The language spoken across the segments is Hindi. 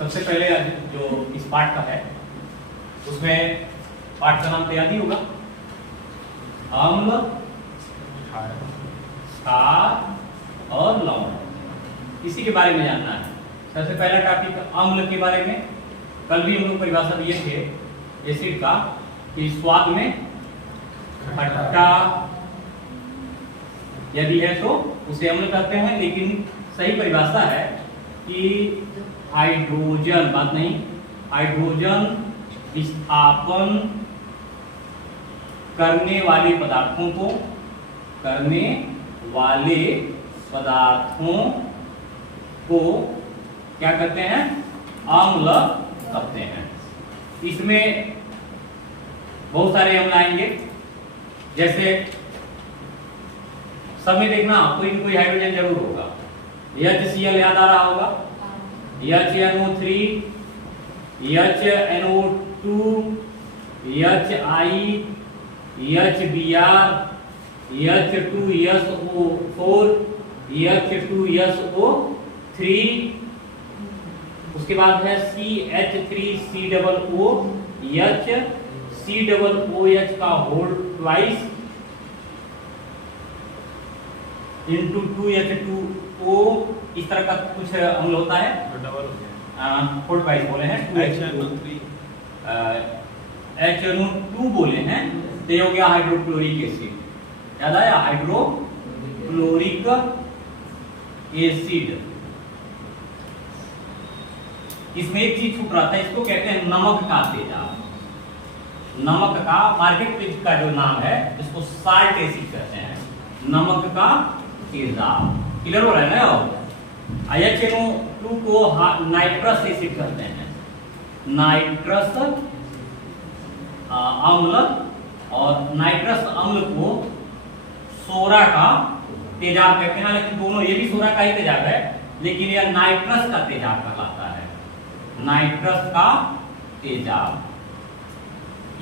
सबसे पहले जो इस पाठ का है उसमें पाठ का नाम तो याद ही होगा, अम्ल, क्षार और लवण। इसी के बारे में जानना है। सबसे पहला टॉपिक अम्ल के बारे में। कल भी हम लोग परिभाषा दिए थे एसिड का कि स्वाद में खट्टा यदि है तो उसे अम्ल कहते हैं, लेकिन सही परिभाषा है कि हाइड्रोजन, बात नहीं, हाइड्रोजन विस्थापन करने वाले पदार्थों को क्या कहते हैं? अम्ल कहते हैं। इसमें बहुत सारे अम्ल आएंगे, जैसे सब में देखना कोई न कोई हाइड्रोजन जरूर होगा। HCl याद आ रहा होगा, HNO3, HNO2, HI, HBr, H2SO4, H2SO3, उसके बाद है CH3COO, HCOOH का होल ट्वाइस इंटू 2H2O, इस तरह का कुछ अम्ल होता है। होल ट्वाइस बोले हैं, HNO2 बोले हैं, तो ये हो गया हाइड्रोक्लोरिक एसिड। याद आया? Hydrochloric acid. इसमें एक चीज छूट रहा था, इसको कहते हैं नमक का तेजाब। नमक का मार्केट का जो नाम है इसको साल्ट एसिड कहते हैं, नमक का तेजाब। क्लियर हो रहा है ना? HNO2 को नाइट्रस एसिड कहते हैं, नाइट्रस अम्ल, और नाइट्रस अम्ल को सोरा का तेजाब कहते हैं। लेकिन दोनों, ये भी सोरा का ही तेजाब है, लेकिन यह नाइट्रस का तेजाब कहलाता है, नाइट्रस का तेजाब।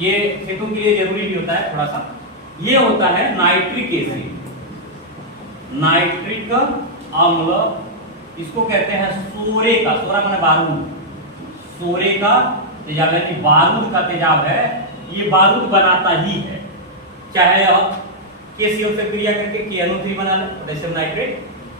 ये खेतों के लिए जरूरी भी होता है थोड़ा सा। ये होता है नाइट्रिक एसिड, नाइट्रिक अम्ल, इसको कहते हैं सोरे का, सोरा माने बारूद, सोरे का तेजाब, यानी बारूद का तेजाब है। ये बारूद बनाता ही है, चाहे KCl से क्रिया करके KNO3 बना ले, पोटेशियम नाइट्रेट,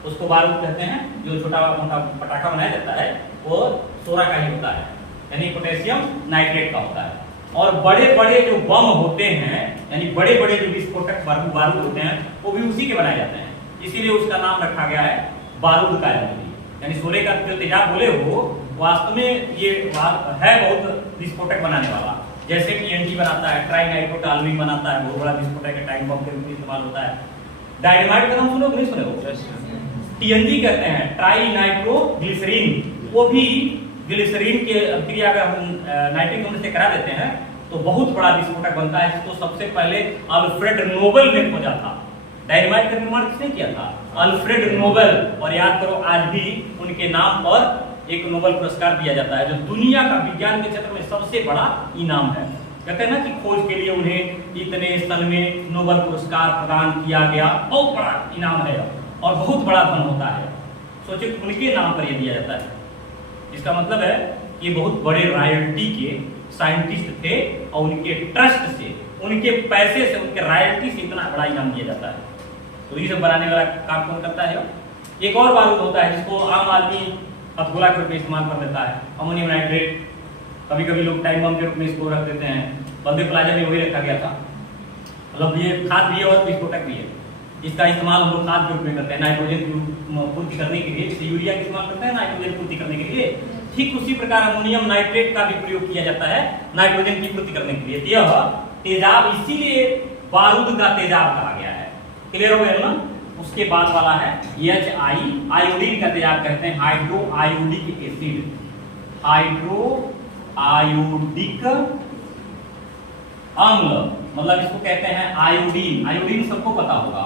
उसको बारूद कहते हैं। जो छोटा मोटा पटाखा बनाया जाता है वो सोरा का ही होता है, यानी पोटेशियम नाइट्रेट का होता है। और बड़े बड़े जो बम होते हैं, यानी बड़े बड़े जो विस्फोटक बारूद होते हैं, वो भी उसी के बनाए जाते हैं, इसीलिए उसका नाम रखा गया है बारूद का एनर्जी। यानी सोरे का जो तेजाब बोले हो, वास्तव में ये है बहुत विस्फोटक बनाने वाला। जैसे कि TNT बनाता है, ट्राई नाइट्रोटॉल्यूमिन बनाता है, बहुत बड़ा विस्फोटक है, टाइम बम के रूप में इस्तेमाल होता है। डायनामाइट का नाम सुनो, नहीं सुने हो? TNT कहते हैं, ट्राई नाइट्रोग्लिसरीन। वो भी ग्लिसरीन के क्रिया अगर हम नाइट्रिक अम्ल से करा देते हैं तो बहुत बड़ा विस्फोटक बनता है, जिसको सबसे पहले अल्फ्रेड नोबेल ने खोजा था। डायनामाइट का निर्माण किसने किया था? Alfred Nobel. और याद करो, आज भी उनके नाम पर एक नोबेल पुरस्कार दिया जाता है, जो दुनिया का विज्ञान के क्षेत्र में सबसे बड़ा इनाम है। कहते हैं ना कि खोज के लिए उन्हें इतने सन में नोबेल पुरस्कार प्रदान किया गया, बहुत बड़ा इनाम है और बहुत बड़ा धन होता है। सोचिए, उनके नाम पर यह दिया जाता है। इसका मतलब है कि बहुत बड़े रॉयल्टी के साइंटिस्ट थे और उनके ट्रस्ट से, उनके पैसे से, उनके रॉयल्टी से इतना बड़ा इनाम दिया जाता है। तो ये सब बनाने वाला काम कौन करता है? एक और बारूद होता है जिसको आम आदमी हथगोला के रूप में इस्तेमाल कर लेता है, अमोनियम नाइट्रेट। कभी कभी लोग टाइम बम के रूप में इसको रख देते हैं। बंदे प्लाजा में वही रखा गया था। मतलब ये खाद भी है और विस्फोटक भी है। इसका इस्तेमाल हम लोग खाद के रूप में करते हैं, नाइट्रोजन पूर्ति करने के लिए। जैसे यूरिया का इस्तेमाल करते हैं नाइट्रोजन पूर्ति करने के लिए, ठीक उसी प्रकार अमोनियम नाइट्रेट का भी प्रयोग किया जाता है नाइट्रोजन की पूर्ति करने के लिए। यह तेजाब इसीलिए बारूद का तेजाब कहा गया है। क्लियर हो गया ना? उसके बाद वाला है HI, आयोडीन का तेजाब कहते हैं, hydro iodic acid, hydro iodic अम्ल, मतलब इसको कहते हैं आयोडीन। आयोडीन सबको पता होगा,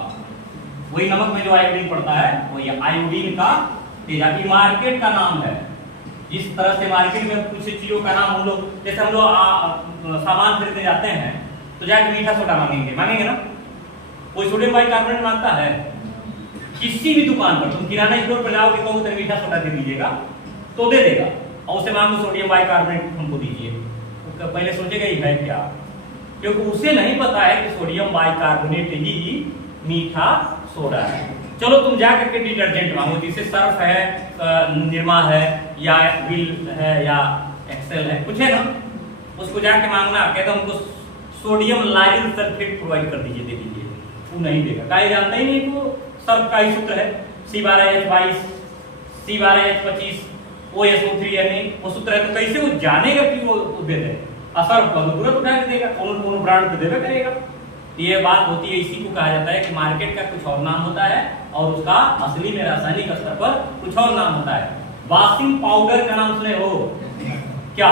वही नमक में जो आयोडीन पड़ता है वही आयोडीन का तेजाब। मार्केट का नाम है। जिस तरह से मार्केट में कुछ चीजों का नाम हम लोग, जैसे हम लोग सामान खरीदने जाते हैं तो जाके मीठा सोडा मांगेंगे ना? कोई सोडियम बाइकार्बोनेट मांगता है? किसी भी दुकान पर तुम किराना स्टोर पर जाओगे तो मीठा सोडा दे दीजिएगा तो दे देगा। और उसे मांगो सोडियम बाइकार्बोनेट हमको दीजिए, तो पहले सोचेगा ये है क्या, क्योंकि उसे नहीं पता है कि सोडियम बाइकार्बोनेट ही मीठा सोडा है। चलो तुम जा करके डिटर्जेंट मांगो, जैसे सर्फ है, निरमा है, या विल है, या एक्सेल है, कुछ है ना, उसको जाके मांगना, कहता हमको सोडियम लाइल सल्फेट प्रोवाइड कर दीजिए, दे दीजिए, वो नहीं देगा, क्या जानता ही नहीं। तो सर्फ का ही सूत्र है C12H22 C12H25 OSO3Na, वो सूत्र है, तो कैसे वो जानेगा कि वो दे दे, असर तुरंत उठा के देगा, कौन ब्रांड पे देवे करेगा। ये बात होती है, इसी को कहा जाता है कि मार्केट का कुछ और नाम होता है और उसका असली में रासायनिक स्तर पर कुछ और नाम होता है। वॉशिंग पाउडर का नाम सुने हो क्या?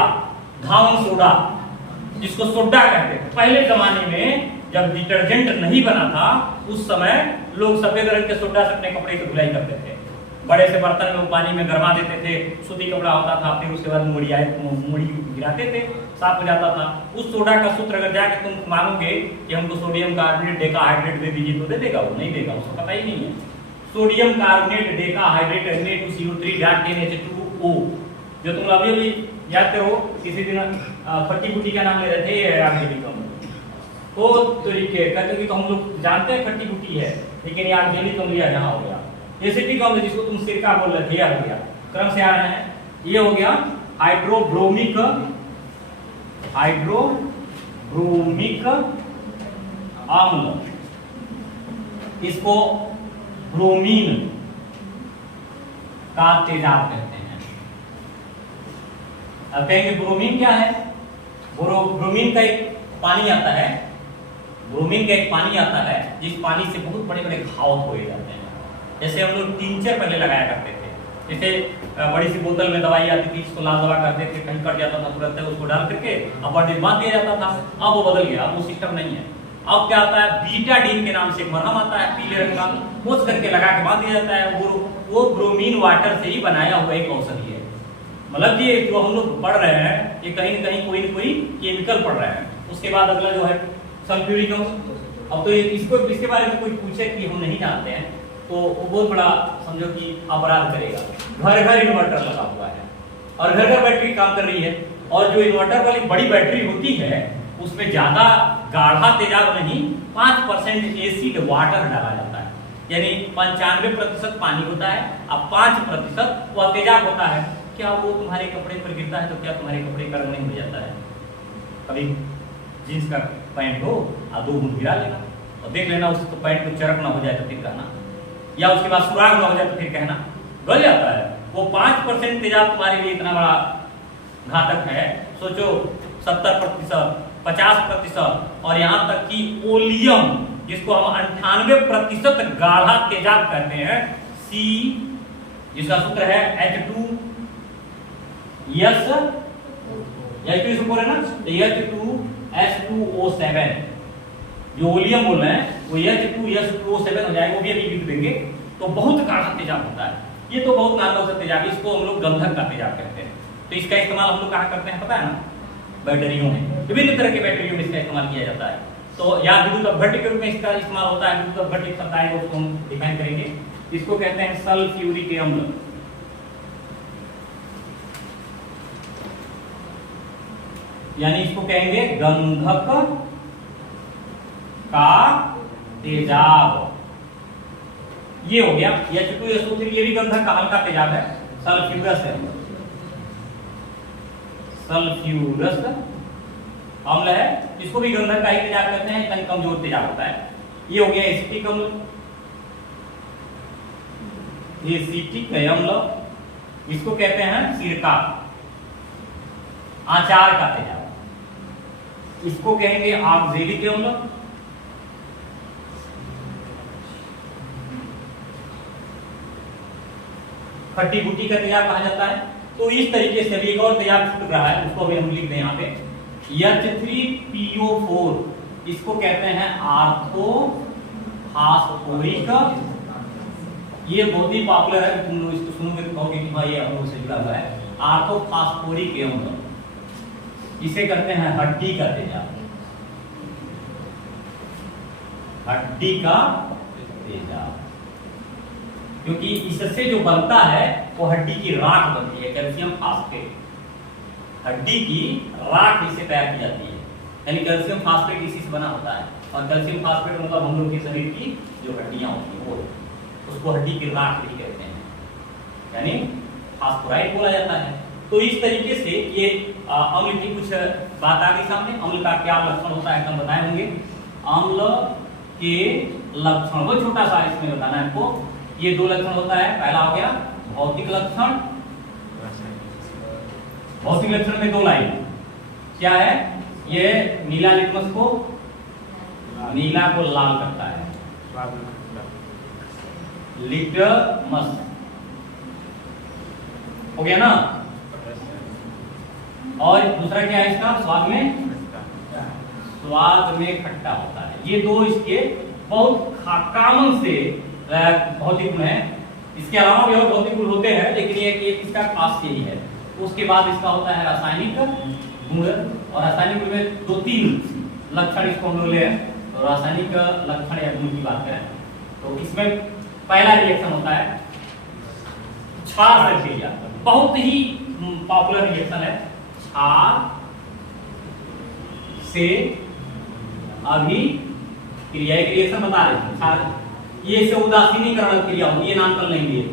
घावन सोडा, जिसको सोडा कहते हैं। पहले जमाने में जब डिटर्जेंट नहीं बना था, उस समय लोग सफेद रंग के सोडा से अपने कपड़े की धुलाई करते थे, बड़े से बर्तन में पानी में गरमा देते थे, सूती कपड़ा होता था, फिर उसके बाद मुड़ी गिराते थे, साफ हो जाता था। उस सोडा का सूत्र अगर जाके तुम मांगोगे कि हमको सोडियम कार्बोनेट डेकाहाइड्रेट दे दीजिए, तो दे देगा? वो नहीं देगा, उसको पता ही नहीं है। सोडियम कार्बोनेट डेकाहाइड्रेट Na2CO3-NH2O, जो तुम अभी याद करो, किसी दिन खट्टी बूटी का नाम ले रहे थे, वो तरीके का, क्योंकि तो हम लोग जानते हैं खट्टी बूटी है, लेकिन ये आर्गेनिक अम्ल यहाँ हो गया। एसिटिक अम्ल जिसको तुम सिरका बोल रहे थे, हो गया, क्रम से आ रहे हैं। ये हो गया हाइड्रोब्रोमिक अम्ल, इसको ब्रोमीन का तेजाब कहते हैं। अब कहेंगे ब्रोमीन क्या है? ब्रोमीन का एक पानी आता है, ब्रोमीन का एक पानी आता है जिस पानी से बहुत बड़े बड़े घाव धोए जाते हैं। जैसे हम लोग टिंचर पहले लगाया करते थे, जैसे बड़ी सी बोतल में दवाई आती थी, इसको लाल दवा करते थे, कहीं कट जाता था तुरंत उसको डाल करके अब बंडल बांध दिया जाता था। अब वो बदल गया, अब वो सिस्टम नहीं है। अब क्या आता है, बीटाडीन के नाम से एक मरहम आता है पीले रंग का, पोंछ करके लगा के बांध दिया जाता है। वो ब्रोमीन वाटर से ही बनाया हुआ एक औषधि है। मतलब ये जो हम लोग पढ़ रहे हैं, ये कहीं न कहीं कोई न कोई केमिकल पढ़ रहे हैं। उसके बाद अगला जो है सल्फ्यूरिक एसिड। अब तो इसके बारे में कोई पूछे कि हम नहीं जानते हैं, तो वो बहुत बड़ा समझो कि अपराध करेगा। घर घर इन्वर्टर लगा हुआ है और घर घर बैटरी काम कर रही है, और जो इन्वर्टर वाली बड़ी बैटरी होती है उसमें ज्यादा गाढ़ा तेजाब नहीं, 5% एसिड वाटर डाला जाता है, यानी 95% पानी होता है और 5% वह तेजाब होता है। क्या वो तुम्हारे कपड़े पर गिरता है तो क्या तुम्हारे कपड़े का रंग नहीं हो जाता है? कभी जींस का पैंट हो और 2 बूंद गिरा लेना और देख लेना, उस पैंट को चरक ना हो जाए तो फिर कहना, या उसके बाद सुराग ना हो जाए तो फिर कहना गल जाता है। वो 5% तेजाब तुम्हारे लिए इतना बड़ा घातक है। सोचो 70%, 50% और यहाँ तक कि ओलियम, जिसको हम 98% गाढ़ा तेजाब कहते हैं, C, जिसका सूत्र है H2S, H2S2O7, जो ओलियम बोल रहे हैं वो H2S2O7 हो जाएगा, वो भी अभी लिख देंगे। तो बहुत गाढ़ा तेजाब होता है, ये तो बहुत नार्मल सा तेजाब, इसको हम लोग गंधक का तेजाब कहते हैं। तो इसका इस्तेमाल हम लोग कहाँ करते हैं पता है ना? बैटरियों में, विभिन्न तरह के बैटरियों में इसका इस्तेमाल किया जाता है। तो या विद्युत अपघट्य के रूप में इसका इस्तेमाल होता है। विद्युत अपघट्य शब्द आएगा उसको हम डिफाइन करेंगे। इसको कहते हैं सल्फ्यूरिक अम्ल, यानी इसको कहेंगे गंधक का तेजाब। ये हो गया H2SO3, ये भी गंधक का हल्का तेजाब है। सल्फ्यूरस अम्ल है, इसको भी गंधक का ही तेजाब कहते हैं, इतना कमजोर तेजाब होता है। ये हो गया एसिटिक अम्ल, एसिटिक अम्ल, इसको कहते हैं सिरका, आचार का तेजाब। इसको कहेंगे ऑक्जेलिक अम्ल, खट्टी बूटी का तेजाब कहा जाता है। तो इस तरीके से एक और तेजाब छूट रहा है, उसको भी हम लिख दें यहाँ पे H3PO4, इसको कहते हैं आर्थोफॉस्फोरिक। ये बहुत ही पॉपुलर है, तुम लोग इसको सुनोगे तो कहोगे कि भाई ये हम लोग से जुड़ा हुआ है। आर्थोफॉस्फोरिक अम्ल, इसे कहते हैं हड्डी का तेजाब, हड्डी का तेजाब, क्योंकि इससे जो बनता है वो हड्डी की राख बनती है, कैल्शियम फास्फेट। हड्डी की राख इससे तैयार की जाती है, यानी कैल्शियम फास्फेट इसी से बना होता है। और कैल्शियम फास्फेट मतलब हम लोग के शरीर की जो हड्डियां होती हैं वो, उसको हड्डी की राख भी कहते हैं, यानी फास्फोराइड बोला जाता है। तो इस तरीके से ये अम्ल की कुछ बात आ गई सामने। अम्ल का क्या लक्षण होता है हम बताए होंगे। अम्ल के लक्षण वो छोटा सा इसमें बताना है आपको। ये दो लक्षण होता है, पहला हो गया भौतिक लक्षण। भौतिक लक्षण में दो लाइन क्या है, ये नीला लिटमस को नीला को लाल करता है, लिटमस हो गया ना। और दूसरा क्या है इसका, स्वाद में खट्टा होता है। ये दो इसके बहुत कॉमन से भौतिक गुण है। इसके अलावा भी और भौतिक गुण होते हैं, लेकिन ये इसका खास यही है। उसके बाद इसका होता है रासायनिक गुण, और रासायनिक गुण में दो तीन लक्षण इसको हम लोग ले हैं। तो रासायनिक लक्षण या गुण की बात करें तो इसमें पहला रिएक्शन होता है क्षार से क्रिया, बहुत ही पॉपुलर रिएक्शन है। क्षार से अभिक्रिया, एक रिएक्शन बता रहे हैं क्षार, ये से उदासीनीकरण क्रिया होती है, ये नाम कल नहीं लिए थे।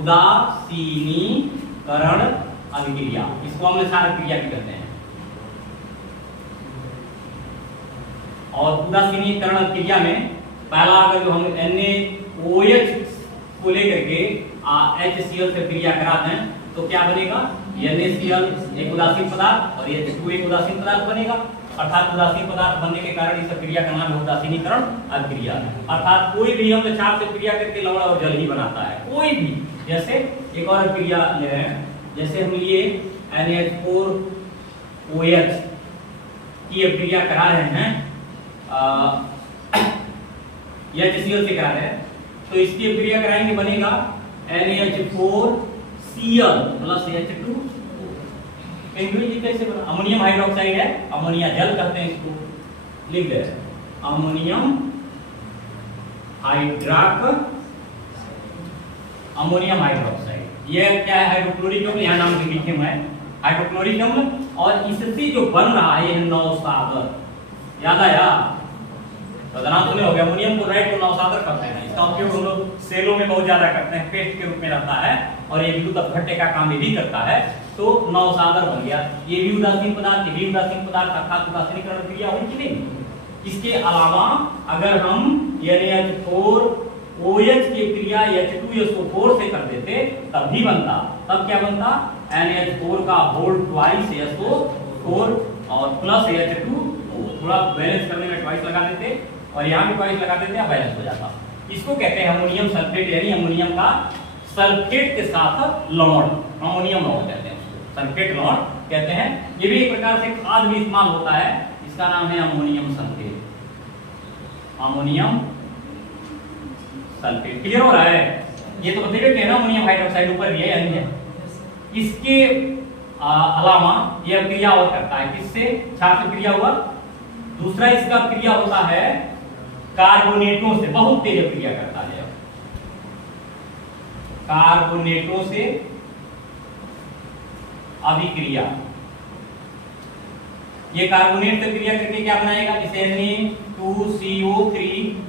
उदासीनीकरण अभिक्रिया, इसको हम क्षार क्रिया भी कहते हैं। और उदासीनीकरण क्रिया में पहला अगर जो हम NaOH को लेकर के HCl से क्रिया कराते हैं तो क्या बनेगा, NaCl एक उदासीन पदार्थ और H2 एक उदासीन पदार्थ बनेगा। अर्थात उदासीन पदार्थ बनने के कारण इस क्रिया का नाम है उदासीनीकरण अभिक्रिया। अर्थात कोई भी हम क्षार से क्रिया करके लवण और जल ही बनाता है, कोई भी। जैसे एक और क्रिया ले रहे हैं, जैसे हम लिए NH4OH की अभिक्रिया करा रहे हैं, HCl से करा रहे हैं, तो इसकी अभिक्रिया कराएंगे, बनेगा NH4Cl प्लस H2। कैसे बना, अमोनियम हाइड्रोक्साइड है, अमोनिया जल कहते हैं इसको, लिख दे अमोनियम अमोनियम हाइड्रोक्साइड। ये क्या है, हाइड्रोक्लोरिक अम्ल, यहाँ नाम भी लिखे हुए हैं हाइड्रोक्लोरिक अम्ल। और इससे जो बन रहा है ये नौसागर, याद आया, बदनाम सुने हो गया। अमोनियम क्लोराइड को नौसागर करते हैं, इसका उपयोग हम लोग सेलों में बहुत ज्यादा करते हैं, पेस्ट के रूप में रहता है, और ये विद्युत अपघट्य का काम भी करता है। तो नौसागर बन गया, ये भी उदासीन पदार्थ, ये भी उदासीन पदार्थ, अर्थात उदासीनीकरण क्रिया हुई कि नहीं। इसके अलावा अगर हम NH4OH की क्रिया H2SO4 से कर देते तब भी बनता, तब क्या बनता, NH4 का होल ट्वाइस SO4 और प्लस H2O, थोड़ा बैलेंस करने में ट्वाइस लगा देते और यहाँ भी ट्वाइस लगा देते, बैलेंस हो जाता। इसको कहते हैं अमोनियम सल्फेट, यानी अमोनियम का सल्फेट के साथ लवण, अमोनियम लवण कहते हैं, सल्फेट लवण कहते हैं। ये भी एक प्रकार से खाद भी इस्तेमाल होता है, इसका नाम है ammonium sulphate. Ammonium sulphate clear हो रहा है। ये तो बतेगा कि ना अमोनियम हाइड्रोक्साइड ऊपर भी है, यानी है। इसके अलावा यह क्रिया और करता है, किससे, क्षार से क्रिया हुआ। दूसरा इसका क्रिया होता है कार्बोनेटों से, बहुत तेज क्रिया करता है, कार्बोनेटों से अभिक्रिया। ये कार्बोनेट से क्रिया करके क्या बनाएगा, जैसे Na2CO3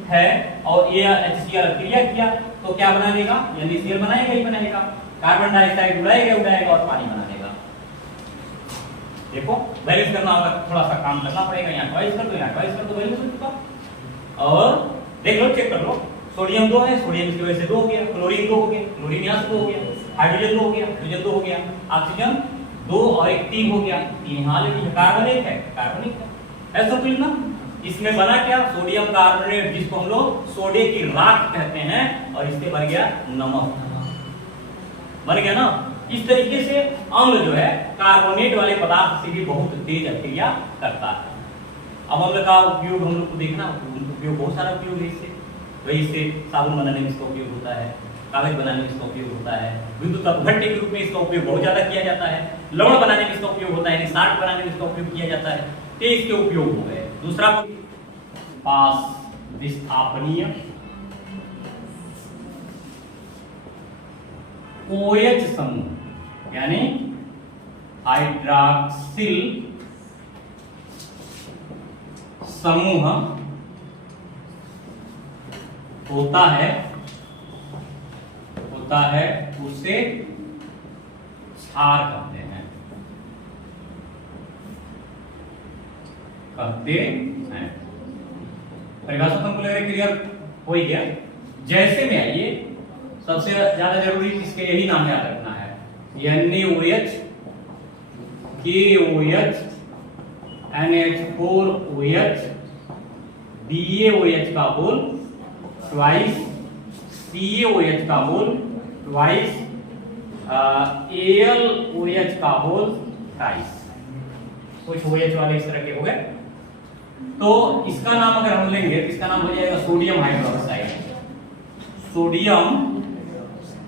है और ये HCl क्रिया किया तो क्या बना देगा, NaCl बनाएगा ही बनाएगा, कार्बन डाइऑक्साइड उड़ाएगा और पानी बना देगा। देखो बैलेंस करना होगा, थोड़ा सा काम करना पड़ेगा, यहाँ ट्वाइस कर दो, यहाँ ट्वाइस कर दो, बैलेंस हो चुका। और देख लो, चेक कर लो, सोडियम 2 है, सोडियम की वजह से 2 हो गया, क्लोरीन 2 हो गया, क्लोरीन यहाँ से 2 हो गया, हाइड्रोजन 2 हो गया, हाइड्रोजन 2 हो गया, ऑक्सीजन 2 और 1 3 हो गया, 3 यहाँ लेकिन कार्बन 1 है, कार्बनिक है, ऐसा तो ना। इसमें बना क्या, सोडियम कार्बोनेट, जिसको हम लोग सोडे की राख कहते हैं, और इससे बन गया नमक, बन गया ना। इस तरीके से अम्ल जो है कार्बोनेट वाले पदार्थ से भी बहुत तेज अभिक्रिया करता है। अब अम्ल का उपयोग हम लोग को देखना, उपयोग बहुत सारा उपयोग है इससे। वही इससे साबुन बनाने में इसका उपयोग होता है, कागज बनाने में इसका उपयोग होता है, विद्युत अपघट्य के रूप में इसका उपयोग बहुत ज्यादा किया जाता है, लवण बनाने में इसका उपयोग होता है, साल्ट बनाने में इसका उपयोग किया जाता है। तो इसके उपयोग हो गए। दूसरा पास विस्थापनीय OH समूह, यानी हाइड्रॉक्सिल समूह होता है उसे क्षार कहते हैं। परिभाषा तुमको लग रहा है क्लियर हो ही गया। जैसे में आइए, सबसे ज्यादा जरूरी इसके यही नाम याद रखना है, NaOH KOH NH4OH BaOH का होल ट्वाइस, CaOH का होल ट्वाइस, AlOH का होल थ्राइस। कुछ OH वाले इस तरह के हो गए। तो इसका नाम अगर हम लेंगे तो इसका नाम हो जाएगा सोडियम हाइड्रोक्साइड। सोडियम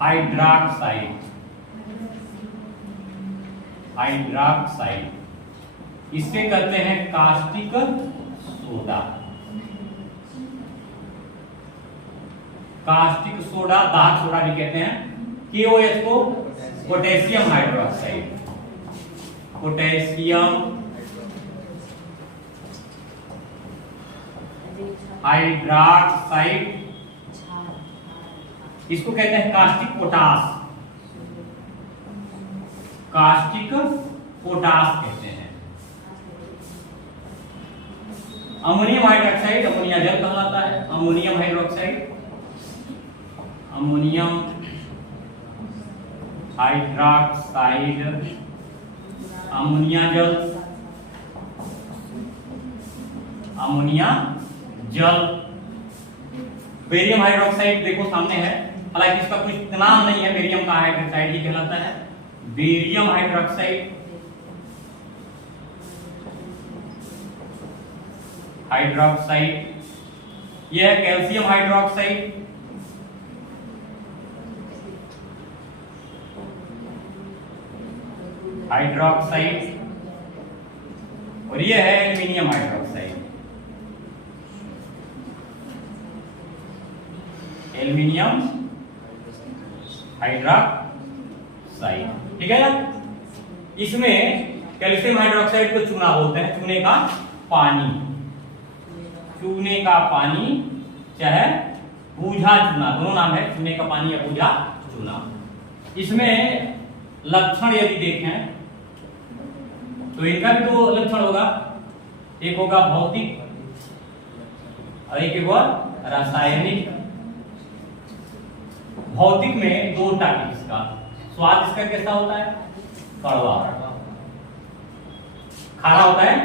हाइड्रोक्साइड इसे कहते हैं कास्टिक सोडा। कास्टिक सोडा, दाहक सोडा भी कहते हैं। KOH को पोटेशियम हाइड्रोक्साइड, पोटेशियम हाइड्रोक्साइड, इसको कहते हैं कास्टिक पोटास। कास्टिक पोटास कहते हैं। अमोनियम हाइड्रोक्साइड, अमोनिया जल कहलाता है। Ammonium hydroxide, ammonium hydroxide, ammonia जल, अमोनिया जल। बेरियम हाइड्रोक्साइड देखो सामने है, हालांकि इसका कुछ नाम नहीं है, बेरियम का हाइड्रोक्साइड ही कहलाता है। बेरियम हाइड्रोक्साइड, यह है कैल्शियम हाइड्रोक्साइड, और यह है एल्यूमिनियम हाइड्रोक्साइड, एल्यूमिनियम हाइड्रोक्साइड। ठीक है यार। इसमें कैल्शियम हाइड्रोक्साइड को चूना बोलते हैं, चूने का पानी, चूने का पानी, चाहे बूझा चूना, दोनों नाम है, चूने का पानी या बूझा चूना। इसमें लक्षण यदि देखें तो इनका भी दो लक्षण होगा, एक होगा भौतिक और एक होगा रासायनिक। भौतिक में दो टाइप इसका, स्वाद इसका कैसा होता है? कड़वा, खारा होता है,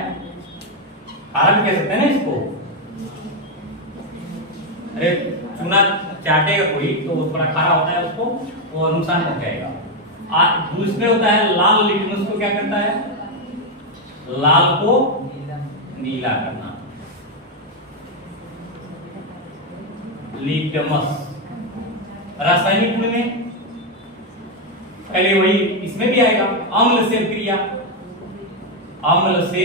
खारा भी कह सकते हैं ना इसको। अरे चूना चाटेगा कोई तो थोड़ा खारा होता है, उसको वो नुकसान पहुंचाएगा। दूसरे होता है लाल लिटमस, को क्या करता है? लाल को नीला करना, लिटमस। रासायनिक गुण में पहले वही इसमें भी आएगा, अम्ल से क्रिया, अम्ल से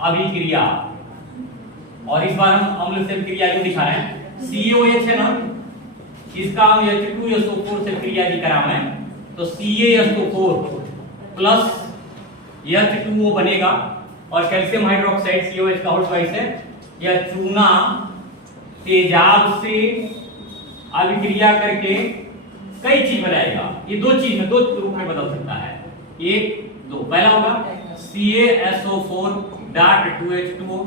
अभिक्रिया। और इस बार हम अम्ल से क्रिया जो दिखा रहे हैं, CaOH है ना, इसका हम H2SO4 से क्रिया दिखा रहा है, तो CaSO4 प्लस H2O बनेगा। और कैल्शियम हाइड्रोक्साइड COH का होल ट्वाइस है, यह चूना तेजाब से अभिक्रिया करके कई चीज बनाएगा। ये दो चीज में, दो रूप में बदल सकता है, एक दो। पहला होगा CaSO4.2H2O,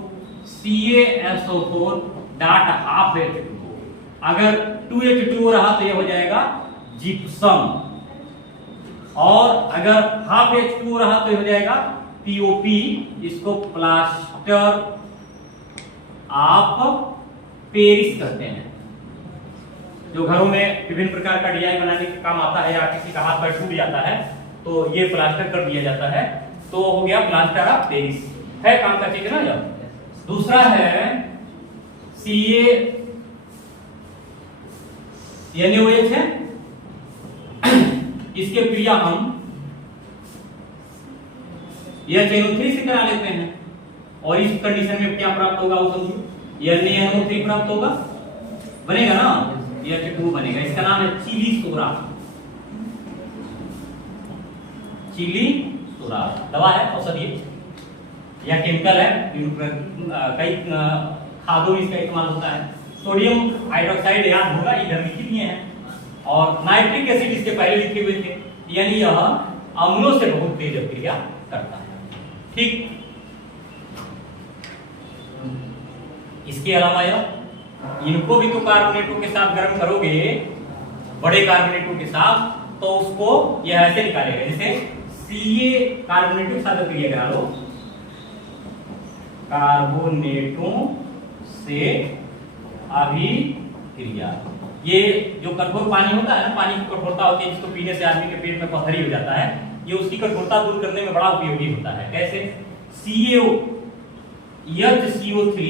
CaSO4.12H2O। अगर 2H2O रहा तो यह हो जाएगा जिप्सम, और अगर हाफ H2O रहा तो यह हो जाएगा POP, इसको प्लास्टर ऑफ पेरिस कहते हैं। जो घरों में विभिन्न प्रकार का डिजाइन बनाने के काम आता है, या किसी का हाथ पैर टूट जाता है तो ये प्लास्टर कर दिया जाता है, तो हो गया प्लास्टर ऑफ पेरिस, है काम का चीज ना। जब दूसरा है NaOH है, इसके क्रिया हम यह NO3 से करा लेते हैं, और इस कंडीशन में क्या प्राप्त होगा वो समझिए, NaNO3 प्राप्त होगा, बनेगा ना, H2 बनेगा। इसका नाम है चिली सोडा, चिली सोडा दवा है, औषधि या केमिकल है, कई खादों में इसका इस्तेमाल होता है। सोडियम हाइड्रोक्साइड याद होगा, इधर लिख दिए हैं, और नाइट्रिक एसिड इसके पहले लिखे हुए थे, यानी यह अम्लों से बहुत तेज अभिक्रिया करता है। ठीक, इसके अलावा यह इनको भी तो कार्बोनेटों के साथ गर्म करोगे, बड़े कार्बोनेटों के साथ, तो उसको यह ऐसे निकालेगा, जैसे Ca कार्बोनेटों के साथ अभिक्रिया करा लो, कार्बोनेटों से अभिक्रिया। ये जो कठोर पानी होता है ना, पानी की कठोरता होती है जिसको पीने से आदमी के पेट में पथरी हो जाता है, ये उसकी कठोरता दूर करने में बड़ा उपयोगी होता है। कैसे? HCO3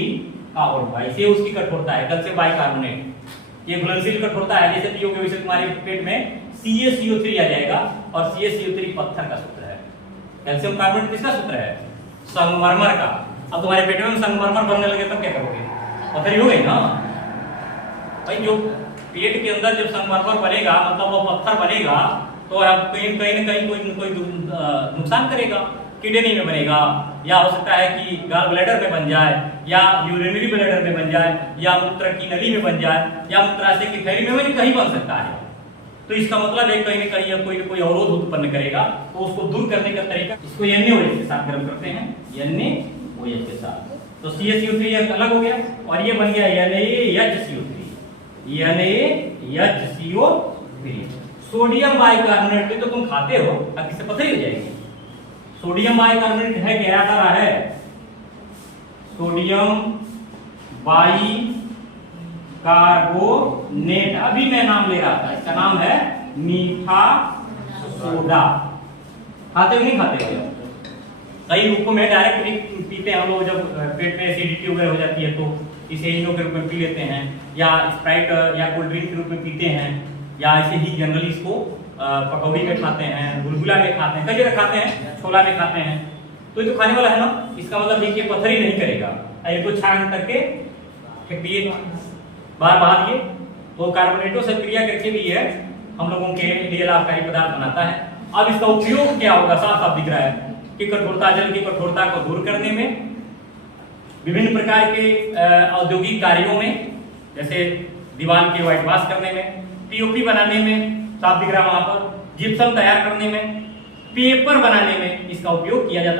का और इसे उसकी कठोरता है, कैल्शियम बाइकार्बोनेट, ये घुलनशील कठोरता है, जैसे पियोगे वैसे तुम्हारे पेट में CaCO3 आ जाएगा, और CaCO3 पत्थर का सूत्र है। कैल्शियम कार्बोनेट किसका सूत्र है? संगमरमर का। अब तुम्हारे पेट में संगमरमर बनने लगे तब क्या करोगे? पथरी हो गई ना भाई। जो पेट के अंदर जब संगमरमर बनेगा, मतलब वो पत्थर बनेगा, तो अब कहीं न कहीं कोई नुकसान करेगा। किडनी में बनेगा, या हो सकता है कि गॉल ब्लैडर में बन जाए, या यूरिनरी ब्लैडर में बन जाए, या मूत्र की नली में बन जाए, या मूत्राशय की थैली में कहीं बन सकता है। तो इसका मतलब है कहीं न कहीं या कोई अवरोध उत्पन्न करेगा, तो उसको दूर करने का तरीका, इसको NaOH के साथ गर्म करते हैं, NaOH के साथ। तो CaCO3 अलग हो गया, और ये बन गया NaHCO3। सोडियम बाइकार्बोनेट तो तुम खाते हो, अब इससे पथरी हो जाएगी। सोडियम बाइकार्बोनेट है क्या तरह है? सोडियम बाइकार्बोनेट, अभी मैं नाम ले रहा था, इसका नाम है मीठा सोडा। खाते हो नहीं खाते हो? कई रूपों में डायरेक्ट पीते हैं हम लोग, जब पेट में एसिडिटी वगैरह हो जाती है तो इसे इनो के रूप में पी लेते हैं, या स्प्राइट या कोल्ड ड्रिंक के रूप में पीते हैं, या ऐसे ही जनरली इसको पकौड़ी में खाते हैं, गुलगुला में खाते हैं, कई जगह खाते हैं, छोला में खाते हैं। तो ये तो खाने वाला है ना, इसका मतलब देखिए पथरी नहीं करेगा। इनको छान करके फेंक दिए, बाहर बहा दिए, तो कार्बोनेटों से क्रिया करके भी ये हम लोगों के लिए लाभकारी पदार्थ बनाता है। अब इसका उपयोग क्या होगा? साफ साफ दिख रहा है कि कठोरता, जल की कठोरता को दूर करने में, विभिन्न प्रकार के औद्योगिक कार्यों में, जैसे दीवार के व्हाइट वॉश करने में, पीओपी बनाने में, साफ दिख रहा है वहां पर, जिप्सम तैयार करने में, पेपर बनाने में इसका उपयोग किया जाता है।